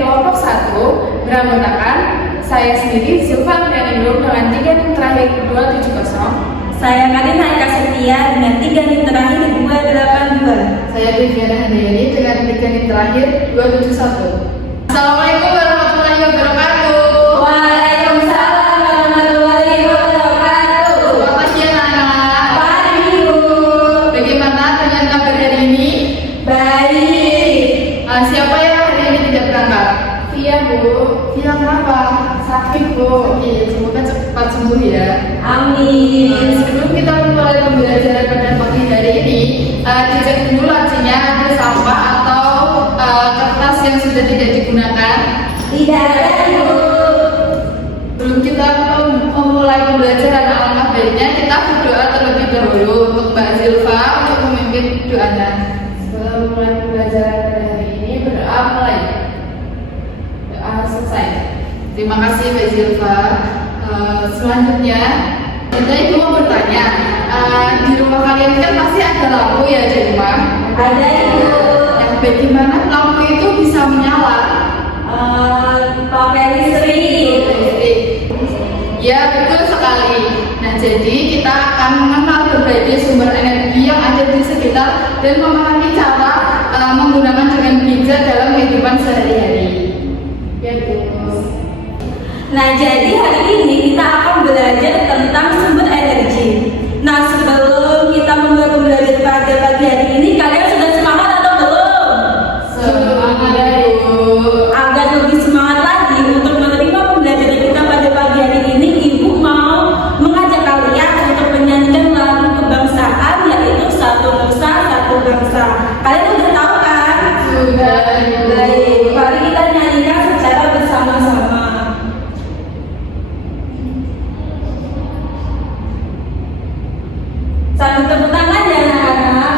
kelompok 1 beranggotakan saya sendiri Silva Andrianindung dengan 3 NIM terakhir 270. Saya Karina Eka Setia dengan 3 NIM terakhir 282. Saya Viviana Handayani dengan 3 NIM terakhir 271. Assalamualaikum warahmatullahi wabarakatuh. Waalaikumsalam warahmatullahi wabarakatuh. Selamat pagi anak-anak. Pagi Bu. Bagaimana dengan kabar hari ini? Baik. Siapa yang hari ini tidak berangkat? Via Bu, Via kenapa? sakit Bu. Oke, semoga cepat sembuh ya. Amin. Sebelum kita mulai pembelajaran pada pagi hari ini, dicek dulu lacinya ada sampah atau kertas yang sudah tidak digunakan. Tidak ada Bu. Sebelum kita memulai pembelajaran, alangkah baiknya kita berdoa terlebih dahulu untuk Mbak Zilva untuk memimpin doanya. Sebelum mulai pembelajaran pada hari ini, berdoa mulai. Doa selesai. Terima kasih Mbak Zilva. Selanjutnya kita ibu mau bertanya, di rumah kalian kan pasti ada lampu ya di rumah. Ada Ibu. Yang bagaimana lampu itu bisa menyala? Pakai listrik. Ya betul sekali. Nah jadi kita akan mengenal berbagai sumber energi yang ada di sekitar dan memahami cara menggunakan dengan bijak dalam kehidupan sehari-hari. Ya Bu. Nah, jadi hari ini kita akan belajar tentang sumber energi. Nah, sebelum kita memulai pembelajaran pada pagi hari ini, kalian sudah semangat atau belum? Semangat Bu. Agar lebih semangat lagi untuk menerima pembelajaran kita pada pagi hari ini, Ibu mau mengajak kalian untuk menyanyikan lagu kebangsaan, yaitu Satu Nusa Satu Bangsa. Kalian sudah tahu kan? Sudah. Baik, mari kita nyanyikan secara bersama-sama. Sambil tepuk tangan ya anak-anak.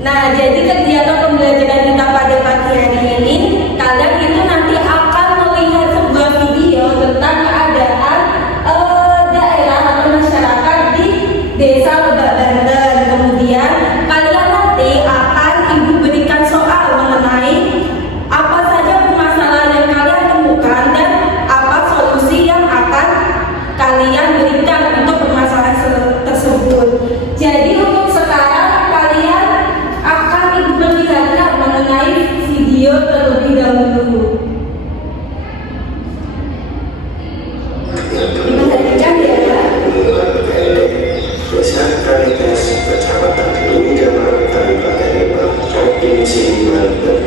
Nah, jadi kegiatan pembelajaran kita pada pagi hari ini, kalian itu nanti akan melihat sebuah video tentang keadaan daerah atau masyarakat di Desa Lebak Banten. Kemudian kalian nanti akan Ibu berikan soal mengenai apa saja permasalahan yang kalian temukan dan apa solusi yang akan kalian berikan untuk permasalahan tersebut. Jadi untuk sekarang kalian akan Ibu perlihatkan mengenai video terlebih dahulu. Diperhatikan ya. Desa Kalitas, Kecamatan Lumijaman, Kabupaten Lebak, Provinsi Banten.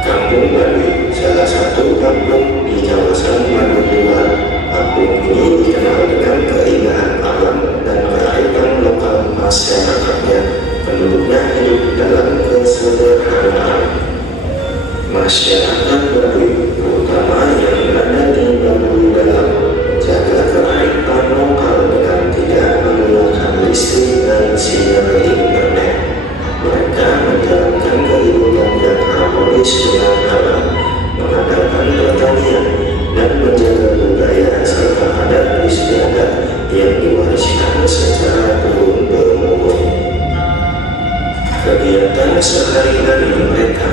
Kampung Bali, salah satu kampung di kawasan Madura. Kampung ini dikenal dengan keindahan alam dan kearifan lokal masyarakatnya. Penduduknya hidup dalam kesederhanaan. Masyarakat Baduy, terutama yang berada di Baduy Dalam, jaga kearifan lokal dengan tidak menggunakan listrik dan sinyal internet. Mereka menjalankan kehidupan yang harmonis dengan alam, mengadakan pertanian, dan menjaga budaya serta adat istiadat yang diwariskan secara turun-temurun. Kegiatan sehari-hari mereka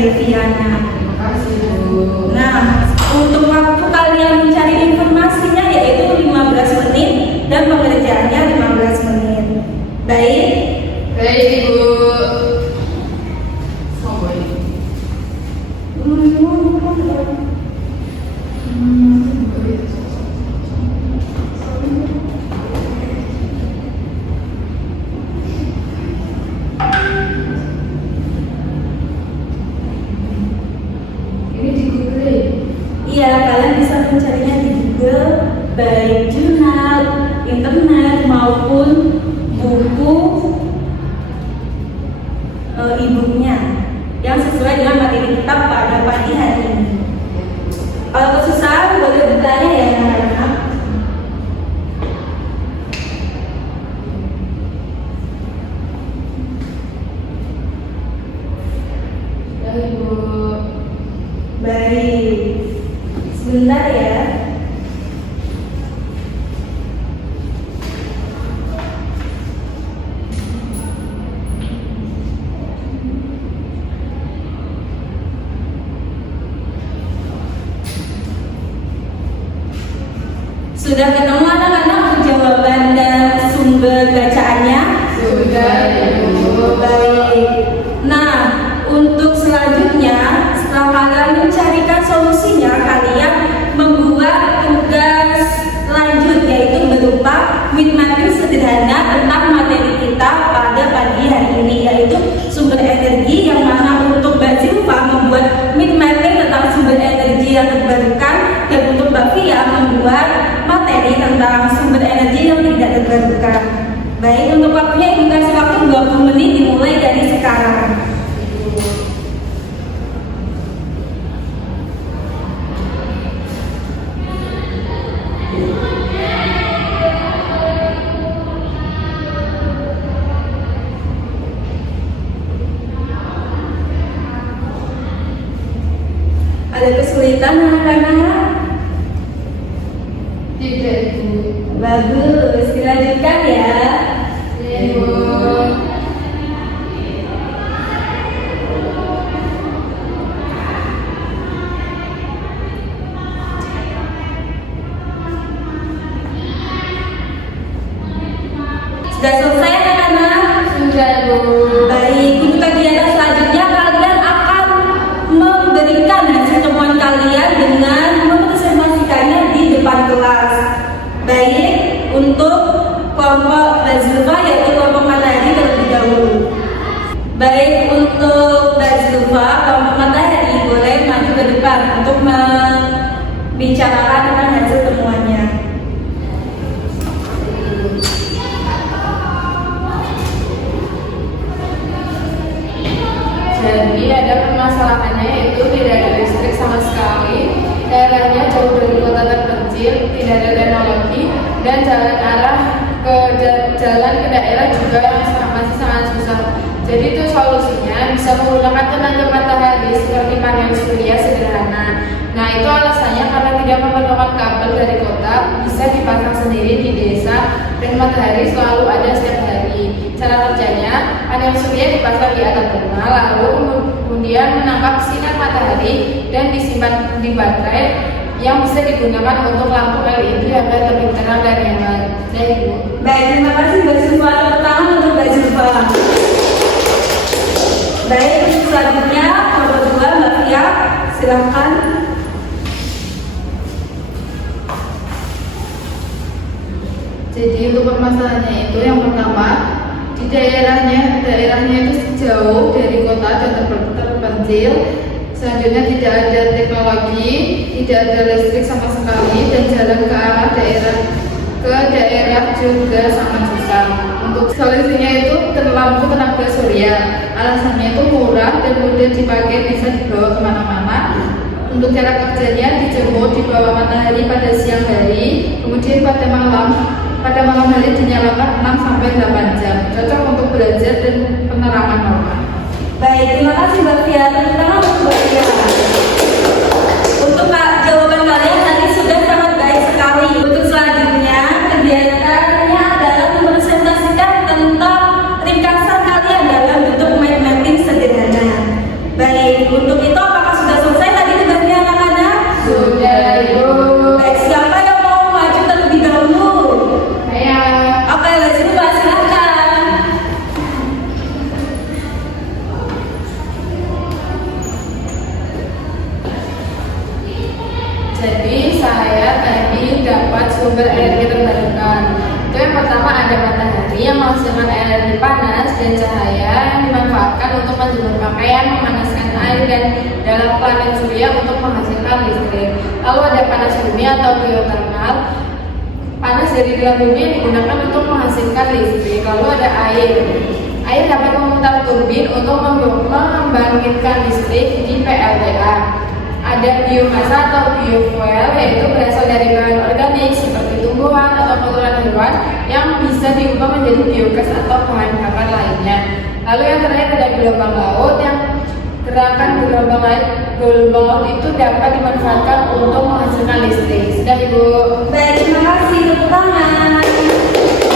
Deviana. Terima kasih, Bu. Nah, untuk waktu kalian mencari informasinya yaitu 15 menit dan pengerjaannya 15 menit. Baik. Baik, Ibu. Sampai. Ini di Google ya? Iya, kalian bisa mencarinya di Google, baik jurnal, internet maupun buku e-booknya yang sesuai dengan materi kita pada pagi hari ini. Kalau kesusahan boleh bertanya ya anak-anak. Ya, Ibu. Baik, sebentar ya. Sudah ketemu anak-anak jawaban dan sumber bacaannya? Sudah, Ibu. Baik. Nah, untuk selanjutnya, setelah kalian mencarikan solusinya, kalian membuat tugas lanjut yaitu berupa mind mapping sederhana tentang materi kita pada pagi hari ini, yaitu sumber energi, yang mana untuk Mbak Zilfa membuat mind mapping tentang sumber energi yang terbarukan, dan untuk Mbak Fia membuat materi tentang sumber energi yang tidak terbarukan. Baik, untuk waktunya Ibu kasih waktu 20 menit dimulai dari sekarang. Ada kesulitan anak-anak? Tidak, Ibu. Bagus, dilanjutkan ya. Ibu. Sudah selesai anak-anak? Sudah, Ibu. Baik, untuk kegiatan selanjutnya kalian akan memberikan hasil temuan kalian dengan mempresentasikannya di depan kelas. Baik, untuk kelompok Bazilfa yaitu kelompok matahari terlebih dahulu. Baik, untuk Bazilfa kelompok matahari boleh maju ke depan untuk membicarakan tentang hasil temuannya. Jadi ada permasalahannya yaitu tidak ada listrik sama sekali, daerahnya jauh dari kota terpencil, tidak ada teknologi, dan jalan arah ke jalan ke daerah juga yang masih sangat susah. Jadi itu solusinya bisa menggunakan tenaga matahari seperti panel surya sederhana. Nah itu alasannya karena tidak memerlukan kabel dari kota, bisa dipasang sendiri di desa dan matahari selalu ada setiap hari. Cara kerjanya, panel surya dipasang di atap rumah, lalu kemudian menangkap sinar matahari dan disimpan di baterai yang bisa digunakan untuk lampu LED agar lebih terang dan nyaman. Dari Ibu. Baik, terima kasih Mbak Zulfa. Tepuk tangan untuk Mbak Zulfa. Baik, selanjutnya nomor 2 Mbak Fia, silakan. Jadi untuk permasalahannya itu yang pertama, di daerahnya itu jauh dari kota dan terpencil. Selanjutnya tidak ada teknologi, tidak ada listrik sama sekali, dan jalan ke arah daerah juga sangat susah. Untuk solusinya itu lampu tenaga surya. Alasannya itu murah dan mudah dipakai, bisa dibawa kemana-mana. Untuk cara kerjanya, dijemur di bawah matahari pada siang hari, kemudian pada malam hari dinyalakan 6-8 jam. Cocok untuk belajar dan penerangan normal. Baik, terima kasih Mbak Fia. Tepuk tangan untuk Mbak Fia. Untuk jawaban kalian tadi sudah sangat baik sekali. Untuk selanjutnya, kegiatannya adalah mempresentasikan tentang ringkasan kalian dalam bentuk mind mapping sederhana. Baik, untuk itu apakah sudah selesai tadi tugasnya anak-anak? Sudah, Ibu. Baik, siapa yang mau maju terlebih dahulu? Saya. Oke, let's go, silakan. Jadi saya tadi dapat sumber energi terbarukan. Itu yang pertama ada matahari yang menghasilkan energi panas dan cahaya yang dimanfaatkan untuk menjemur pakaian, memanaskan air dan dalam planet surya untuk menghasilkan listrik. Lalu ada panas bumi atau geothermal. Panas dari dalam bumi yang digunakan untuk menghasilkan listrik. Lalu ada air. Air dapat memutar turbin untuk membangkitkan listrik di PLTA. Ada biomasa atau biofuel, yaitu berasal dari bahan organik seperti tumbuhan atau kotoran hewan yang bisa diubah menjadi biogas atau bahan bakar lainnya. Lalu yang terakhir ada gelombang laut, yang gerakan gelombang laut itu dapat dimanfaatkan untuk menghasilkan listrik. Sudah, Ibu. Baik, terima kasih, tepuk tangan.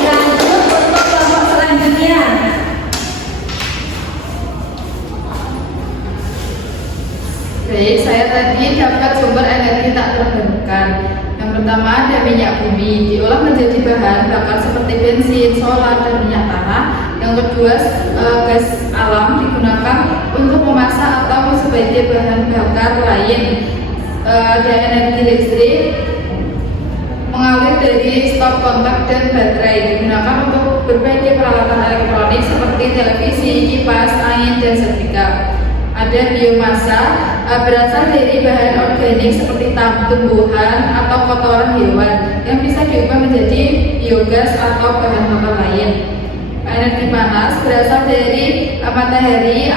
Lanjut untuk kelompok selanjutnya. Baik, saya tadi dapat sumber energi tak terbarukan. Yang pertama ada minyak bumi, diolah menjadi bahan bakar seperti bensin, solar, dan minyak tanah. Yang kedua, gas alam digunakan untuk memasak atau sebagai bahan bakar lain. Ada energi listrik mengalir dari stop kontak dan baterai, digunakan untuk berbagai peralatan elektronik seperti televisi, kipas, angin, dan setrika. Ada biomasa, berasal dari bahan organik seperti tumbuhan atau kotoran hewan yang bisa diubah menjadi biogas atau bahan bakar lain. Energi panas berasal dari matahari.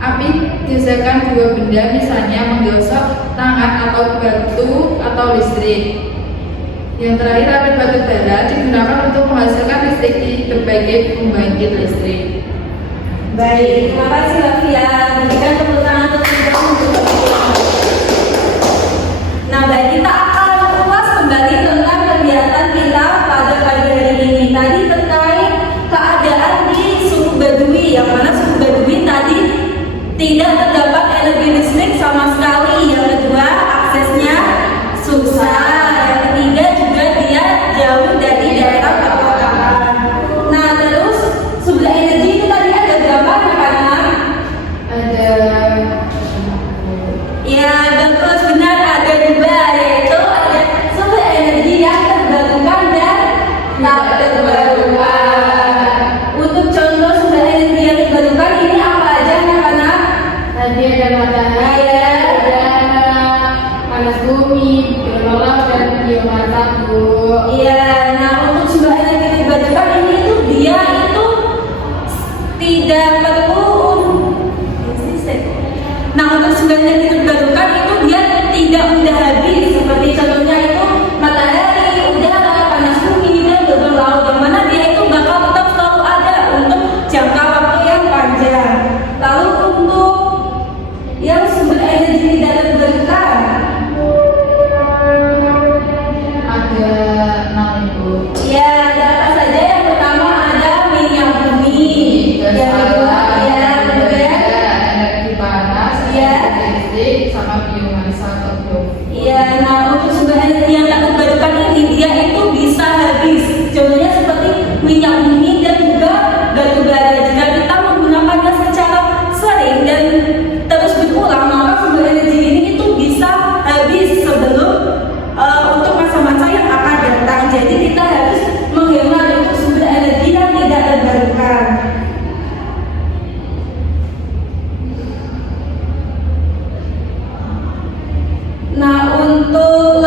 Api dihasilkan dua benda, misalnya menggosok tangan atau batu atau listrik. Yang terakhir ada batu bara, digunakan untuk menghasilkan listrik di berbagai pembangkit listrik. Baik, terima kasih Lavia. Berikan tepuk tangan terlebih dahulu. Nah, baik, kita akan ulas kembali tentang kegiatan kita pada pagi hari ini. Tadi terkait keadaan di suku Baduy, yang mana suku Baduy tadi tidak terdapat energi listrik sama sekali. Yang kedua, aksesnya susah. Yang ketiga juga dia jauh dari daerah perkotaan. Nah, terus sumber energi itu tadi ada berapa anak-anak? Ada. Ya, bagus, benar, ada dua, yaitu ada sumber energi yang terbarukan dan tak terbarukan. Untuk contoh sumber energi yang terbarukan ini apa aja anak-anak? Tadi ada matahari, ada panas bumi, gelombang laut, dan biomasa, Bu. Iya, nah untuk sumber energi terbarukan ini tuh dia itu tidak perlu. Nah, untuk sumber energi terbarukan itu dia tidak mudah habis, seperti contohnya itu matahari, udara, panas bumi, dan gelombang laut, yang mana dia itu bakal tetap selalu ada untuk jangka waktu yang panjang. Lalu untuk yang sumber energi tidak terbarukan, Ada 6, Ibu. ya ada apa saja? Yang pertama ada minyak bumi, yang kedua ya kemudian energi panas, Iya. energi listrik, sama biomasa atau biofuel. iya. Nah, untuk sumber energi yang tak terbarukan ini dia itu bisa habis. Contohnya seperti minyak bumi dan juga batu bara. Jika kita menggunakannya secara sering dan terus berulang, maka sumber energi ini itu bisa habis sebelum untuk masa-masa yang akan datang. Jadi kita harus menghemat untuk sumber energi yang tidak terbarukan. Nah, untuk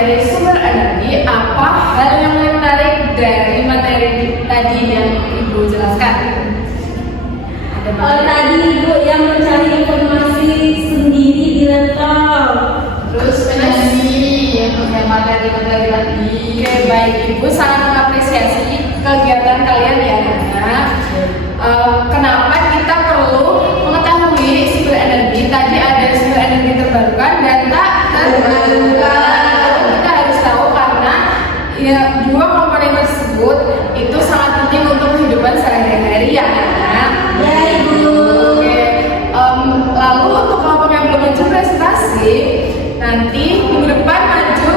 materi sumber energi, apa hal yang menarik dari materi tadi yang Ibu jelaskan? Ada Tadi Ibu yang mencari informasi sendiri di laptop. Terus penyanyi yang punya materi-materi tadi. Oke, baik, Ibu sangat mengapresiasi kegiatan kalian ya, anak. Kenapa kita perlu mengetahui sumber energi? Tadi ada sumber energi terbarukan dan tak terbarukan. Kita harus tahu karena ya, dua komponen tersebut itu sangat penting untuk kehidupan sehari-hari ya, anak. Ya Ibu. Oke, lalu untuk kelompok yang belum maju presentasi, nanti minggu depan maju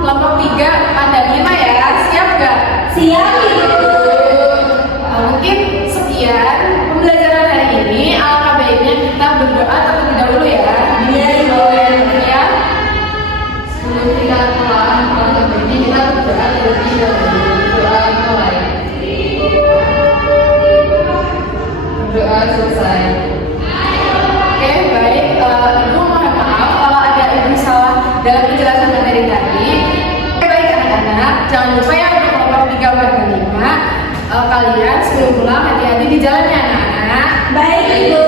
kelompok 3 pada 5 ya, siap gak? Siap Ibu. Mungkin sekian pembelajaran hari ini. Alangkah baiknya kita berdoa terlebih dahulu ya. Iya Ibu. Ya. Sebelum kita pulang, kalau ini kita berdoa terlebih dahulu. Doa mulai. Doa selesai. Oke, baik. Ibu mohon maaf kalau ada yang salah dalam penjelasan materi tadi. Oke, baik anak-anak, jangan lupa ya untuk kelompok 3 warga 5. Kalian sebelum pulang hati-hati di jalannya anak-anak. Baik Ibu.